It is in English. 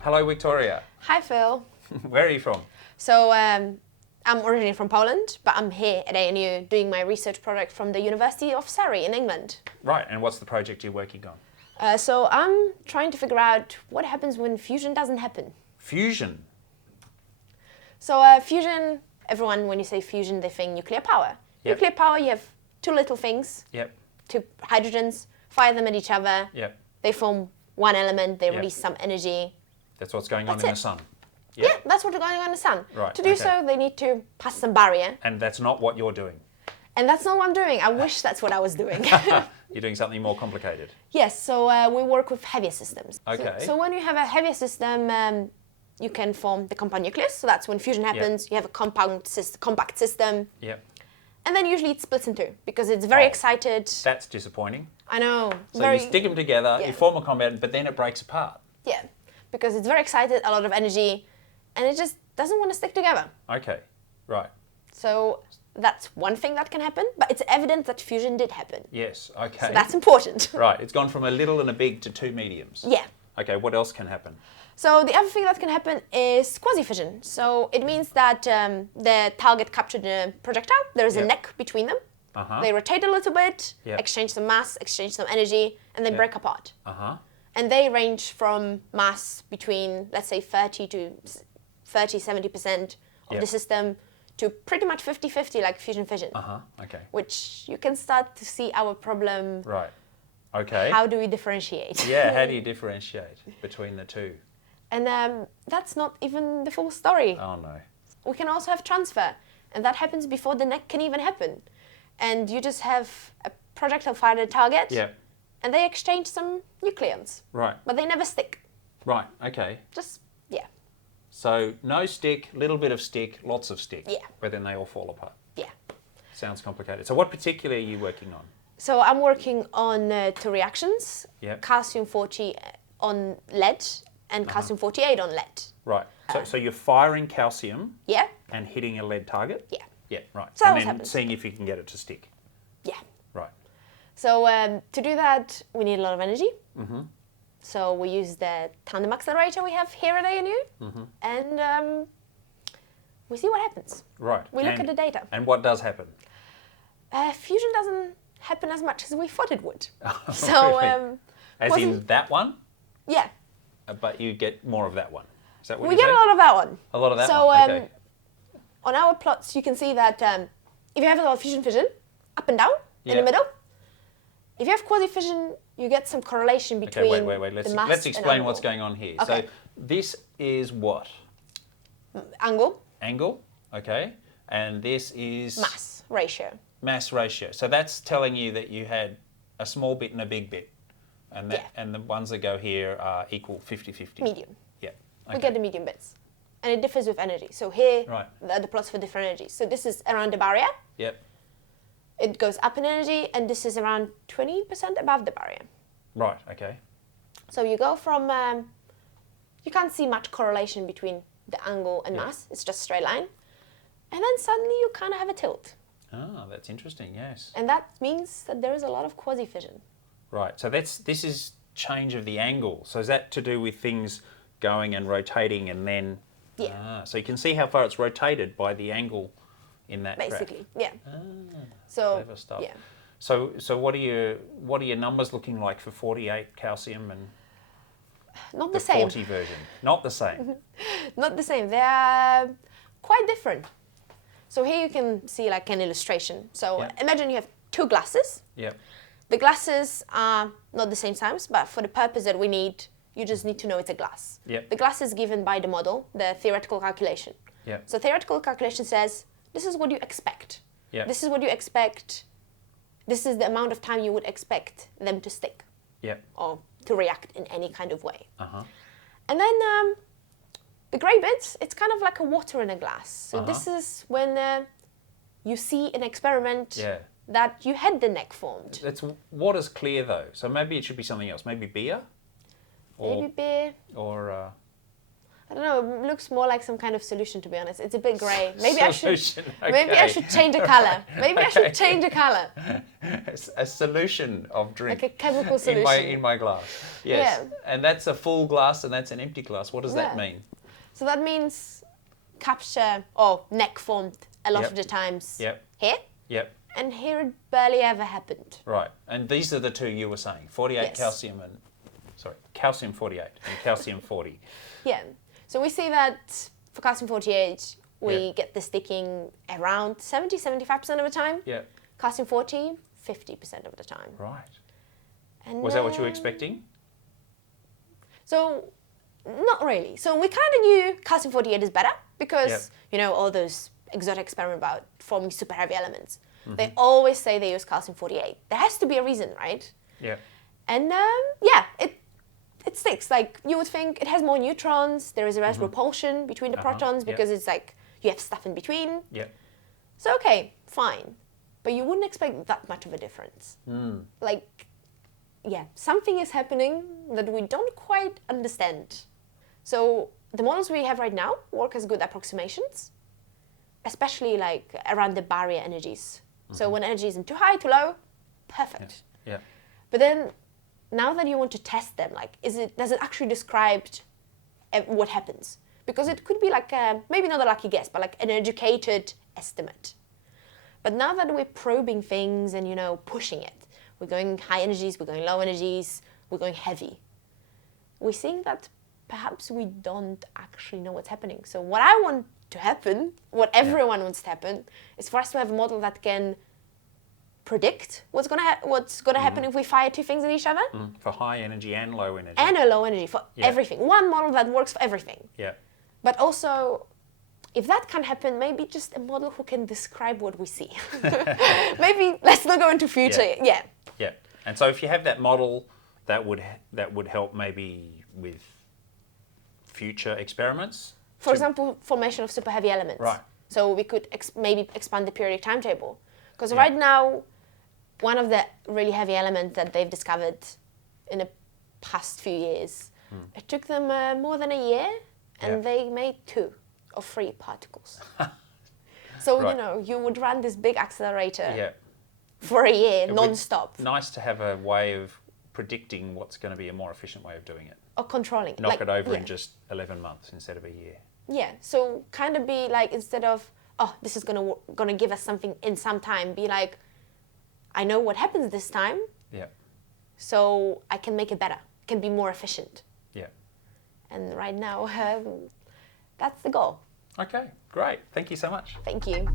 Hello, Victoria. Hi, Phil. Where are you from? So I'm originally from Poland, but I'm here at ANU doing my research project from the University of Surrey in England. Right, and what's the project you're working on? So I'm trying to figure out what happens when fusion doesn't happen. Fusion? So fusion, everyone, when you say fusion, they think nuclear power. Yep. Nuclear power, you have two little things, Yep. two hydrogens, fire them at each other. Yep. They form one element, they Yep. release some energy. That's what's going on That's in it. the sun. Yeah, that's what's going on in the sun. Right, To do okay. so, they need to pass some barrier. And that's not what you're doing. And that's not what I'm doing. I wish that's what I was doing. You're doing something more complicated. Yes, so we work with heavier systems. Okay. So when you have a heavier system, you can form the compound nucleus. So that's when fusion happens. You have a compact system. Yep. And then usually it splits in two because it's very Oh. excited. That's disappointing. I know. So you stick them together, Yeah. you form a compound, but then it breaks apart. Yeah, because it's very excited, a lot of energy, and it just doesn't want to stick together. Okay, right. So that's one thing that can happen, but it's evident that fusion did happen. Yes, okay. So that's important. Right, it's gone from a little and a big to two mediums. Yeah. Okay, what else can happen? So the other thing that can happen is quasi-fission. So it means that the target captured the projectile. There is a Yep. neck between them. Uh-huh. They rotate a little bit, Yep. exchange some mass, exchange some energy, and then Yep. break apart. Uh-huh. And they range from mass between, let's say, 70% of Yep. the system to pretty much 50-50 like fusion-fission, Uh-huh, okay. which you can start to see our problem. Right, okay. How do we differentiate? Yeah, how do you differentiate between the two? And that's not even the full story. Oh, no. We can also have transfer, and that happens before the neck can even happen. And you just have a projectile fired at a target, Yeah, and they exchange some nucleons, right, but they never stick. right, okay. Just, yeah, So no stick, little bit of stick, lots of stick. Yeah. But then they all fall apart. yeah. Sounds complicated. So what particularly are you working on? So I'm working on two reactions, Yep. calcium-40 on lead and calcium-48 on lead. Right. So you're firing calcium Yeah, and hitting a lead target? yeah, Yeah, right. So and what then happens? seeing if you can get it to stick. yeah. Right. So to do that, we need a lot of energy. Mm-hmm. So we use the tandem accelerator we have here at ANU, and we see what happens. Right. We look at the data. And what does happen? Fusion doesn't happen as much as we thought it would. So, Really? As quasi- in that one, yeah, but you get more of that one. Is that what we you're get a saying? lot of that one. A lot of that So, one, okay. on our plots, you can see that if you have a lot of fusion-fission, up and down, in Yeah. the middle, if you have quasi-fission, you get some correlation between Okay, wait. the mass Let's and explain what's angle. going on here. Okay. So this is what? Angle, Angle, okay. And this is mass ratio. mass ratio. So that's telling you that you had a small bit and a big bit. And that Yeah. and the ones that go here are equal 50-50. Medium. Yeah. We Okay. get the medium bits. And it differs with energy. So here, Right. the plots for different energies. So this is around the barrier. Yep. It goes up in energy, and this is around 20% above the barrier. Right, okay. So you go from, you can't see much correlation between the angle and Yeah. mass. It's just a straight line. And then suddenly you kind of have a tilt. Ah, that's interesting, yes. And that means that there is a lot of quasi-fission. Right, so this is change of the angle. So is that to do with things going and rotating and then... Yeah. Ah, so you can see how far it's rotated by the angle in that graph. Basically, yeah. Ah, So, clever stuff. yeah. So what are your numbers looking like for 48 calcium and Not the the same. 40 version? Not the same. Not the same. They are quite different. So here you can see like an illustration. So Yeah. imagine you have two glasses. Yep. The glasses are not the same size, but for the purpose that we need, you just need to know it's a glass. Yep. The glass is given by the model, the theoretical calculation. Yep. So theoretical calculation says, this is what you expect. Yep. This is what you expect. This is the amount of time you would expect them to stick Yep. or to react in any kind of way. Uh-huh. And then the grey bits, it's kind of like a water in a glass. So this is when you see in experiment Yeah. that you had the neck formed. It's water's clear though, so maybe it should be something else. Maybe beer, or Maybe beer. or I don't know. It looks more like some kind of solution, to be honest. It's a bit grey. Maybe Solution, maybe I should change the color. Maybe I should change the color. A solution of drink. Like a chemical solution. In my glass. Yes. Yeah. And that's a full glass and that's an empty glass. What does that Yeah. mean? So that means capture or neck formed a lot Yep. of the times Yep. here, Yep. and here it barely ever happened. Right. And these are the two you were saying. 48 Yes. calcium and calcium 48 and calcium 40. Yeah. So we see that for calcium 48, we Yeah. get the sticking around 70-75% of the time. Yeah. Calcium 40, 50% of the time. Right. And, Was that what you were expecting? So, not really. So we kind of knew calcium 48 is better because, Yep. you know, all those exotic experiments about forming super heavy elements. Mm-hmm. They always say they use calcium 48. There has to be a reason, right? Yeah. And yeah, it sticks. Like, you would think it has more neutrons, there is less repulsion between the protons Yep. because it's like you have stuff in between. Yeah. So, okay, fine. But you wouldn't expect that much of a difference. Like, yeah, something is happening that we don't quite understand. So the models we have right now work as good approximations, especially like around the barrier energies. So when energy isn't too high, too low, perfect. Yeah. But then now that you want to test them, like, does it actually describe what happens? Because it could be like maybe not a lucky guess, but like an educated estimate. But now that we're probing things and, you know, pushing it, we're going high energies, we're going low energies, we're going heavy, we're seeing that perhaps we don't actually know what's happening. So what I want to happen, what everyone wants to happen, is for us to have a model that can predict what's gonna happen if we fire two things at each other, For high energy and low energy. and a low energy for everything. One model that works for everything. Yeah. But also, if that can happen, maybe just a model who can describe what we see. Maybe let's not go into future. Yeah. Yeah. And so if you have that model, that would help maybe with future experiments. For example, formation of super heavy elements. Right. So we could maybe expand the periodic timetable. Because right now, one of the really heavy elements that they've discovered in the past few years, it took them more than a year, and they made 2 or 3 particles. So, Right. you know, you would run this big accelerator Yeah. for a year, It would- non-stop, Nice to have a way of predicting what's going to be a more efficient way of doing it. or controlling. Knock it over in just 11 months instead of a year. Yeah, so kind of be like, instead of, oh, this is gonna give us something in some time, be like, I know what happens this time, Yeah. so I can make it better, can be more efficient. Yeah. And right now, that's the goal. Okay, great. Thank you so much. Thank you.